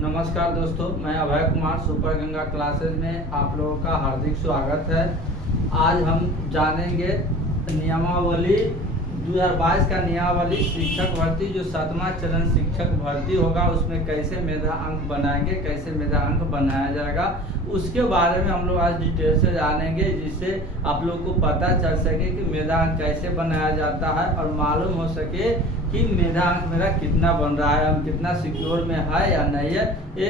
नमस्कार दोस्तों, मैं अभय कुमार सुपर गंगा क्लासेज में आप लोगों का हार्दिक स्वागत है। आज हम जानेंगे नियमावली 2022 का नियमावली शिक्षक भर्ती जो 7वां चरण शिक्षक भर्ती होगा उसमें कैसे मेधा अंक बनाएंगे, कैसे मेधा अंक बनाया जाएगा, उसके बारे में हम लोग आज डिटेल से जानेंगे, जिससे आप लोग को पता चल सके कि मेधा अंक कैसे बनाया जाता है और मालूम हो सके कि मेधा अंक मेरा कितना बन रहा है, हम कितना सिक्योर में है या नहीं है, ये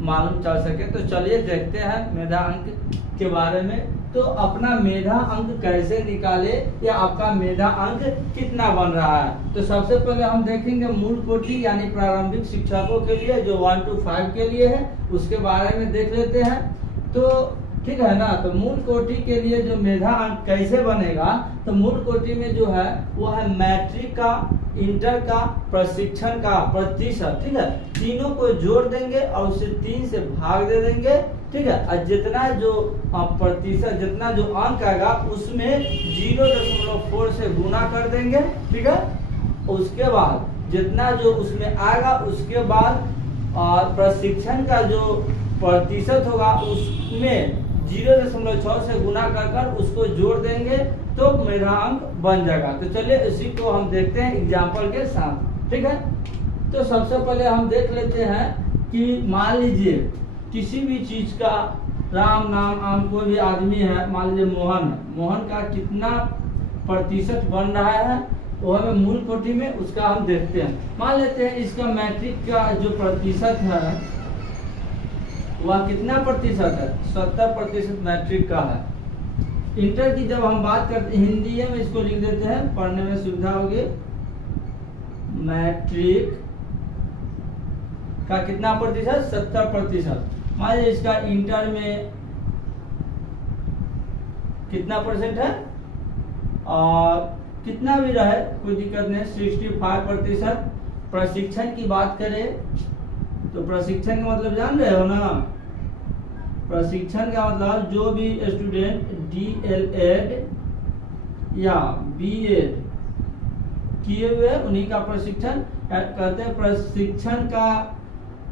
मालूम चल सके। तो चलिए देखते हैं मेधा अंक के बारे में। तो अपना मेधा अंक कैसे निकाले या आपका मेधा अंक कितना बन रहा है। तो सबसे पहले हम देखेंगे मूल कोटि यानी प्रारंभिक शिक्षकों के लिए जो 1 to 5 के लिए है, उसके बारे में देख लेते हैं। तो ठीक है ना। तो मूल कोटि के लिए जो मेधा अंक कैसे बनेगा, तो मूल कोटि में जो है वो है मैट्रिक का, इंटर का, प्रशिक्षण का प्रतिशत। ठीक है, तीनों को जोड़ देंगे और उसे 3 से भाग दे देंगे। ठीक है, और जितना जो प्रतिशत, जितना जो अंक आएगा उसमें 0.4 से गुना कर देंगे। ठीक है, उसके बाद जितना जो उसमें आएगा उसके बाद और प्रशिक्षण का जो प्रतिशत होगा उसमें 0.6 से गुना कर उसको जोड़ देंगे तो मेरा अंक बन जाएगा। तो चलिए इसी को हम देखते हैं एग्जाम्पल के साथ। ठीक है, तो सबसे पहले हम देख लेते हैं कि मान लीजिए किसी भी चीज का राम नाम आम कोई भी आदमी है, मान लीजिए मोहन है, मोहन का कितना प्रतिशत बन रहा है वो हमें मूल कोटि में उसका हम देखते हैं। मान लेते हैं इसका मैट्रिक का जो प्रतिशत है वह कितना प्रतिशत है, 70% मैट्रिक का है। इंटर की जब हम बात करते हैं हिंदी में इसको लिख देते हैं, पढ़ने में सुविधा होगी। मैट्रिक का कितना प्रतिशत, 70%। मान लीजिए इसका इंटर में कितना परसेंट है और कितना भी रहे कोई दिक्कत नहीं, 65%। प्रशिक्षण की बात करें तो प्रशिक्षण का मतलब जान रहे हो ना। प्रशिक्षण का मतलब जो भी स्टूडेंट DLED या BEd किए हुए उन्हीं का प्रशिक्षण कहते हैं। प्रशिक्षण का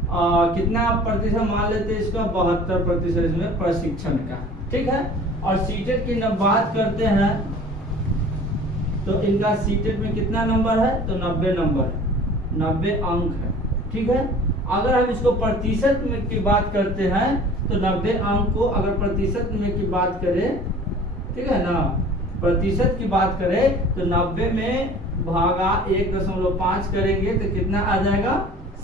कितना प्रतिशत मान लेते हैं, इसका 72% इसमें प्रशिक्षण का। ठीक है, और सीटेट की जब बात करते हैं तो इनका सीटेट में कितना नंबर है, तो 90 नंबर है, 90 अंक है। ठीक है, अगर हम इसको प्रतिशत में की बात करते हैं तो 90 अंक को अगर प्रतिशत में की बात करें, ठीक है ना, प्रतिशत की बात करें तो 90 में भागा 1.5 करेंगे तो कितना आ जाएगा,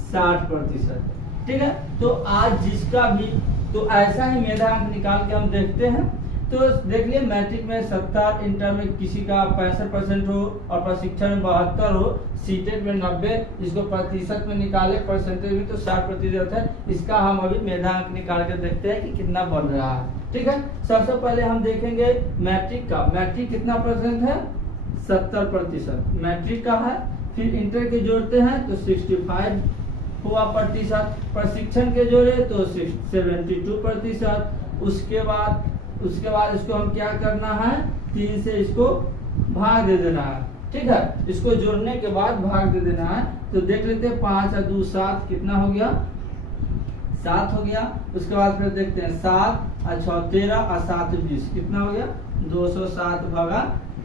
60%। ठीक है, तो आज जिसका भी तो ऐसा ही मेधा अंक निकाल के हम देखते हैं। तो देख लिए मैट्रिक में 70, इंटर में किसी का 65% हो और प्रशिक्षण में 72 हो, सीटेट में 90, इसको प्रतिशत में निकाले परसेंटेज में तो 60% है। इसका हम अभी मेधा अंक निकाल के देखते हैं कि कितना बढ़ रहा है। ठीक है, सबसे पहले हम देखेंगे मैट्रिक का। मैट्रिक कितना परसेंट है, 70% मैट्रिक का है। फिर इंटर के जोड़ते हैं तो 65 हुआ प्रतिशत, प्रशिक्षण के जोड़े तो 72%। उसके बाद इसको हम क्या करना है, 3 से इसको भाग दे देना है। ठीक है, इसको जोड़ने के बाद भाग दे देना है। तो देख लेते हैं 5 और 2 7 कितना हो गया, 7 हो गया। उसके बाद फिर देखते हैं 7 और 6 13 और 7 20 कितना हो गया, 207 भागा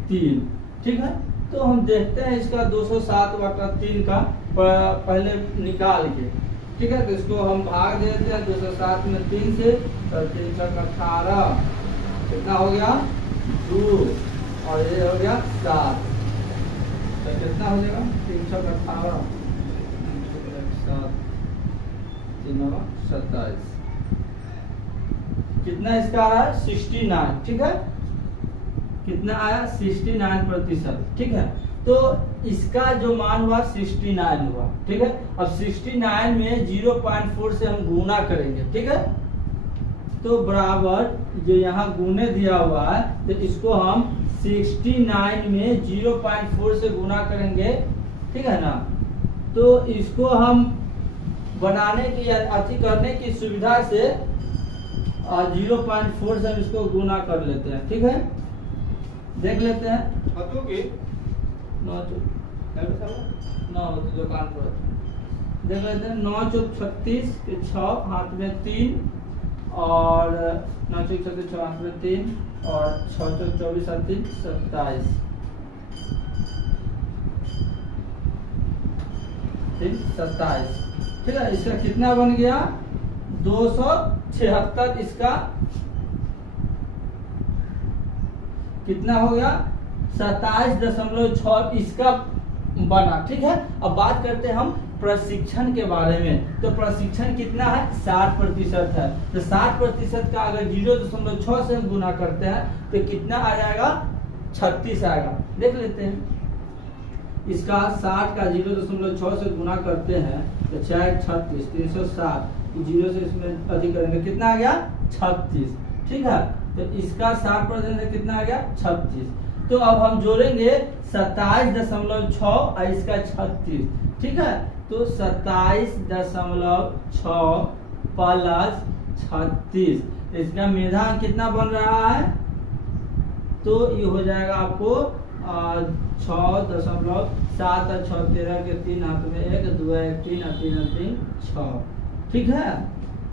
3। ठीक है, तो हम देखते हैं इसका 207/3 का पहले निकाल के। ठीक है, तो इसको हम भाग देते हैं 207 में 3 से, तो 3 × 18 कितना हो गया, 2 और ये हो गया 7। तो कितना हो जाएगा, 3 × 18 7 3 × 27 कितना इसका है, 69। ठीक है, कितना आया, 69%। ठीक है, तो इसका जो मान हुआ 69 हुआ। ठीक है, अब 69 में 0.4 से हम गुना करेंगे। ठीक है, तो बराबर जो यहाँ गुने दिया हुआ है तो इसको हम 69 में 0.4 से गुना करेंगे। ठीक है ना, तो इसको हम बनाने की अति करने की सुविधा से 0.4 से हम इसको गुना कर लेते हैं। ठीक है, देख लेते हैं। दुकान पर देख लेते हैं। 9 चौक 36 के 6 हाथ में 3 और 9 चौक 36 6 हाथ में 3 और 6 चौक 24 और 3 27 27। ठीक है, इसका कितना बन गया 276। इसका कितना हो गया 27.6 इसका बना। ठीक है, अब बात करते हैं हम प्रशिक्षण के बारे में। तो प्रशिक्षण कितना है 60% है। तो 60% का अगर 0.6 से हम गुना करते हैं तो कितना आ जाएगा 36 आएगा। देख लेते हैं, इसका 60 का 0.6 से गुना करते हैं तो 6 36 360 0 से इसमें अधिक करेंगे कितना आ गया 36। ठीक है, तो इसका 60% से कितना आ गया 36। तो अब हम जोड़ेंगे 27.6 और इसका 36। ठीक है, तो 27.6 प्लस 36 इसका मेधांक कितना बन रहा है, तो ये हो जाएगा आपको 6.7 और 6 13 के 3 हाथ में 1 2 1 3 और 3 3 6। ठीक है,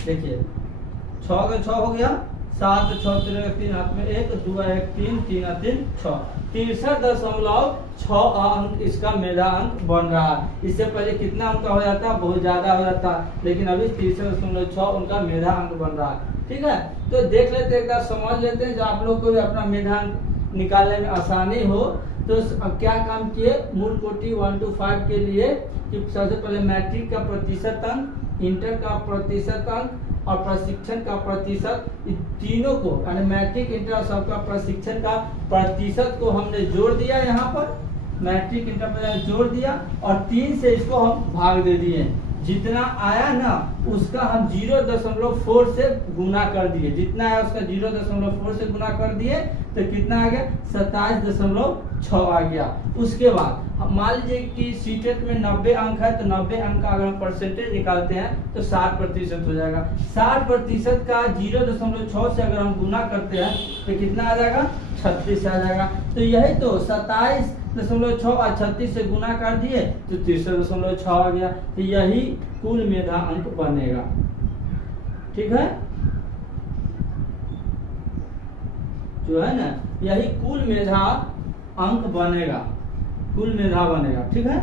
देखिए 6 का 6 हो गया, 7 6 13 के 3 हाथ में 1 2 1 3 3 3 6 63.6 अंक इसका मेधा अंक बन रहा है। इससे पहले कितना अंक हो जाता बहुत ज्यादा हो जाता, लेकिन अभी 63.6 उनका मेधा अंक बन रहा है। ठीक है, तो देख लेते हैं, एक बार समझ लेते हैं, जो आप लोग को भी अपना मेधा अंक निकालने में आसानी हो। तो अब क्या काम किए, मूल कोटि 1 to 5 के लिए कि सबसे पहले मैट्रिक का प्रतिशत अंक, इंटर का प्रतिशत अंक और प्रशिक्षण का प्रतिशत, तीनों को यानी मैट्रिक इंटर और सबका प्रशिक्षण का प्रतिशत को हमने जोड़ दिया। यहाँ पर मैट्रिक इंटर पर जोड़ दिया और 3 से इसको हम भाग दे दिए। जितना आया ना उसका हम 0.4 से गुना कर दिए, जितना आया उसका 0.4 से गुना कर दिए तो कितना आ गया 27.6 आ गया। उसके बाद मान लीजिए कि सीटेट में 90 अंक है, तो 90 अंक का अगर हम परसेंटेज निकालते हैं तो 60% हो जाएगा। 60% का 0.6 से अगर हम गुना करते हैं तो कितना आ जाएगा 36 आ जाएगा। तो यही तो 27.6 और 36 से गुना कर दिए तो 63.6 आ गया। तो यही कुल मेधा अंक बनेगा। ठीक है, जो है ना यही कुल मेधा अंक बनेगा, कुल मेधा बनेगा। ठीक है,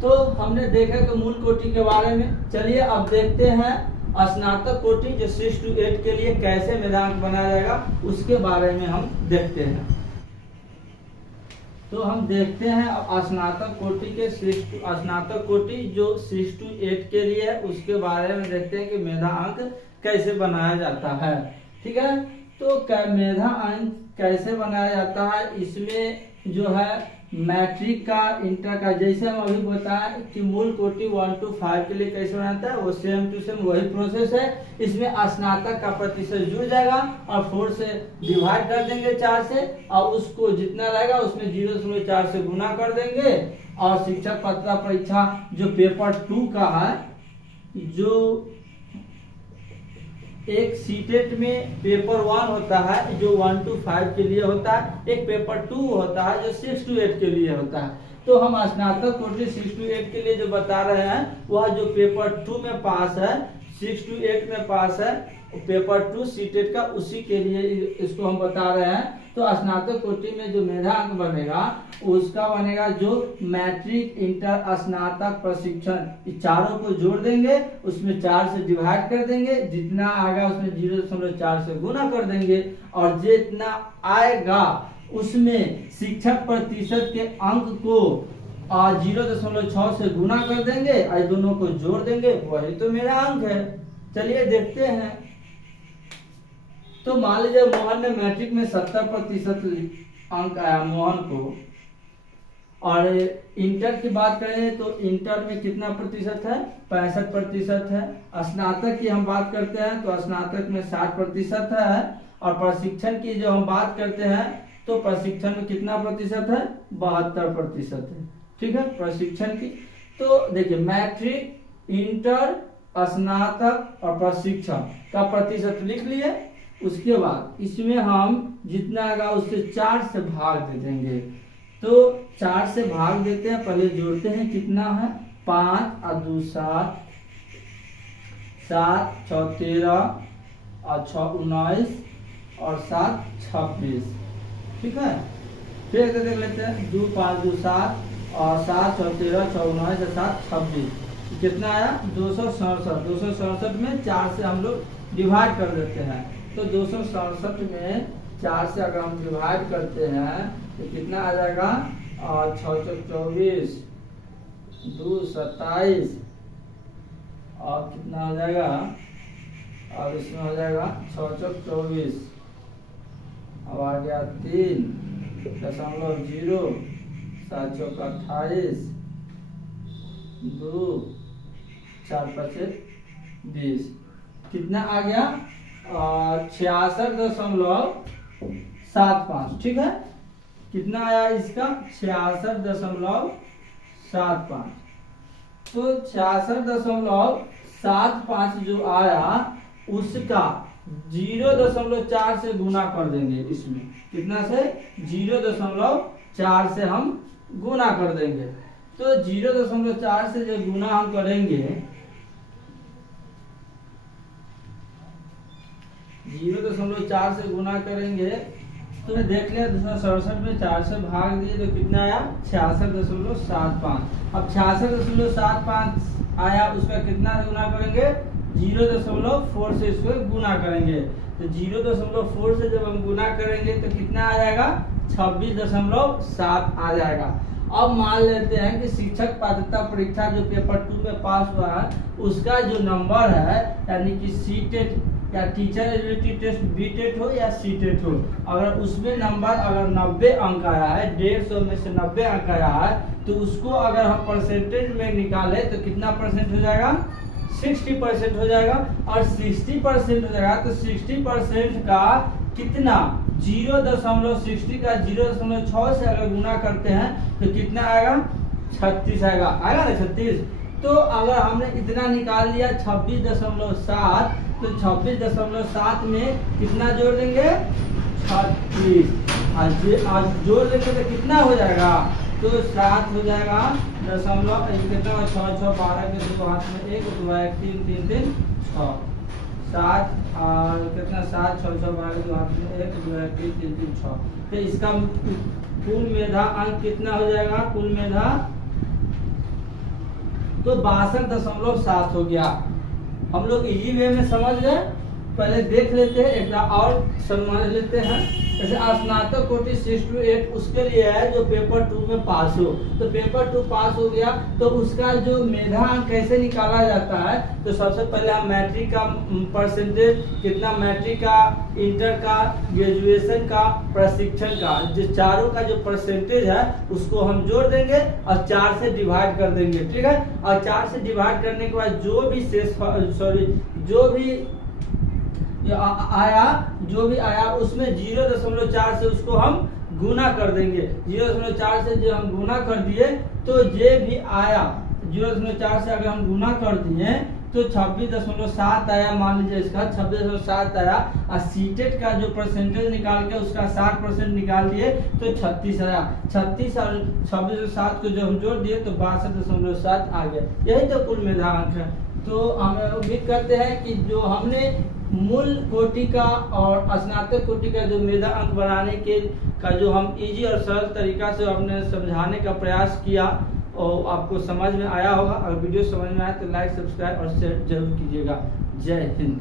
तो हमने देखा तो मूल कोटि के बारे में। चलिए अब देखते हैं स्नातक कोटि जो 6 to 8 के लिए कैसे मेधांक बनाया जाएगा, उसके बारे में हम देखते हैं। तो हम देखते हैं अब स्नातक कोटि के स्नातक कोटि जो 6 to 8 के लिए है उसके बारे में देखते हैं कि मेधा अंक कैसे बनाया जाता है। ठीक है, तो मेधा अंक कैसे बनाया जाता है, इसमें जो है मैट्रिक का इंटर का जैसे हम अभी बताएं कि मूल कोटि 1 to 5 के लिए कैसे बनाता है वो सेम टू सेम वही प्रोसेस है। इसमें स्नातक का प्रतिशत जुड़ जाएगा और 4 से डिवाइड कर देंगे 4 से, और उसको जितना रहेगा उसमें 0.4 से गुना कर देंगे। और शिक्षक पात्रता परीक्षा जो पेपर 2 का है, जो एक सीटेट में पेपर 1 होता है जो 1 to 5 के लिए होता है, एक पेपर 2 होता है जो 6 to 8 के लिए होता है। तो हम स्नातक कोटि 6 to 8 के लिए जो बता रहे हैं वह जो पेपर 2 में पास है, 6 to 8 में पास है, पेपर 2 सीटेट का, उसी के लिए इसको हम बता रहे हैं। तो स्नातक कोटि में जो मेधा अंक बनेगा उसका बनेगा जो मैट्रिक इंटर स्नातक प्रशिक्षण, चारों को जोड़ देंगे, उसमें 4 से डिवाइड कर देंगे, जितना आएगा उसमें 0.4 से गुना कर देंगे, और जितना आएगा उसमें शिक्षक प्रतिशत के अंक को 0.6 से गुना कर देंगे और दोनों को जोड़ देंगे, वही तो मेरा अंक है। चलिए देखते हैं। तो मान लीजिए मोहन ने मैट्रिक में 70% अंक आया मोहन को, और इंटर की बात करें तो इंटर में कितना प्रतिशत है 65% है। स्नातक की हम बात करते हैं तो स्नातक में 60% है, और प्रशिक्षण की जो हम बात करते हैं तो प्रशिक्षण में कितना प्रतिशत है 72% है। ठीक है, प्रशिक्षण की। तो देखिए मैट्रिक, इंटर, स्नातक और प्रशिक्षण का प्रतिशत लिख लिए। उसके बाद इसमें हम जितना आएगा उससे 4 से भाग दे देंगे। तो 4 से भाग देते हैं, पहले जोड़ते हैं कितना है 5 और 2 7, 7 6 13 और 6 19 और 7 26। ठीक है, फिर देख लेते हैं 2 5 2 7 और 7 6 13 6 19 और 7 26। कितना आया 267। 267 में 4 से हम लोग डिवाइड कर देते हैं। तो 267 में 4 से अगर हम डिवाइड करते हैं तो कितना आ जाएगा, और 6 24, 2 27 और कितना हो जाएगा, और इसमें हो जाएगा 6 24, अब आ गया 3.0, 7 28, 2 4 5 20। कितना आ गया, 66.75। ठीक है, कितना आया इसका 66.75। तो 66.75 जो आया उसका 0.4 से गुना कर देंगे। इसमें कितना से 0.4 से हम गुना कर देंगे। तो 0.4 से जो गुना हम करेंगे, 0.4 से गुना करेंगे तो देख लिया 267 में 4 से भाग दिए तो कितना आया 66.75। अब 66.75 आया, उसका कितना से गुना करेंगे 0.4 से इसको गुना करेंगे। तो 0.4 से जब हम गुना करेंगे तो कितना आ जाएगा 26.7 आ जाएगा। अब मान लेते हैं कि शिक्षक पात्रता परीक्षा जो पेपर 2 में पास हुआ है उसका जो नंबर है, यानी कि सीटेट या टीचर एबिलिटी टेस्ट बीटेट हो या सीटेट हो, अगर उसमें नंबर अगर 90 अंक आया है, 150 में से 90 अंक आया है, तो उसको अगर हम परसेंटेज में निकाले तो कितना परसेंट हो जाएगा 60% हो जाएगा। और 60% हो जाएगा तो 60% का कितना 0.60 का 0.6 से अगर गुना करते हैं तो कितना आएगा 36 आएगा ना 36। तो अगर हमने इतना निकाल लिया 26.7, तो 26.7 में कितना जोड़ देंगे 36, आज जोड़ देंगे तो कितना हो जाएगा, तो 7 हो जाएगा दशमलव कितना 6 6 12 के 2 हाथ में 1 2 1 3 3 3 6 7 और कितना 7 6 6 12 के 2 हाथ में 1 2 1 3 3 3 6। तो इसका कुल मेधा अंक कितना हो जाएगा, कुल मेधा तो 62.7 हो गया। हम लोग इजी वे में समझ गए। पहले देख लेते हैं, एक बार और समझ लेते हैं। जैसे स्नातक कोटि 6 to 8 उसके लिए है जो पेपर 2 में पास हो, तो पेपर 2 पास हो गया तो उसका जो मेधा अंक कैसे निकाला जाता है, तो सबसे पहले हम मैट्रिक का परसेंटेज कितना, मैट्रिक का, इंटर का, ग्रेजुएशन का, प्रशिक्षण का, जो चारों का जो परसेंटेज है उसको हम जोड़ देंगे और 4 से डिवाइड कर देंगे। ठीक है, और 4 से डिवाइड करने के बाद जो भी जो भी आया उसमें 0.4 से उसको हम गुना कर देंगे। 0.4 से जो हम गुना कर दिए तो ये भी आया 0.4 से अगर हम गुना कर दिए तो 26.7 आया। मान लीजिए इसका 26.7 आया और सीटेट का जो परसेंटेज निकाल के उसका 60% निकाल दिए तो 36 आया। 36 और 26.7 को जब हम जोड़ दिए तो 62.7 आ गया। यही तो कुल मेधा अंक है। तो हम उम्मीद करते हैं कि जो हमने मूल कोटि का और स्नातक कोटि का जो मेधा अंक बनाने के का जो हम इजी और सरल तरीका से हमने समझाने का प्रयास किया और आपको समझ में आया होगा। अगर वीडियो समझ में आए तो लाइक, सब्सक्राइब और शेयर जरूर कीजिएगा। जय हिंद।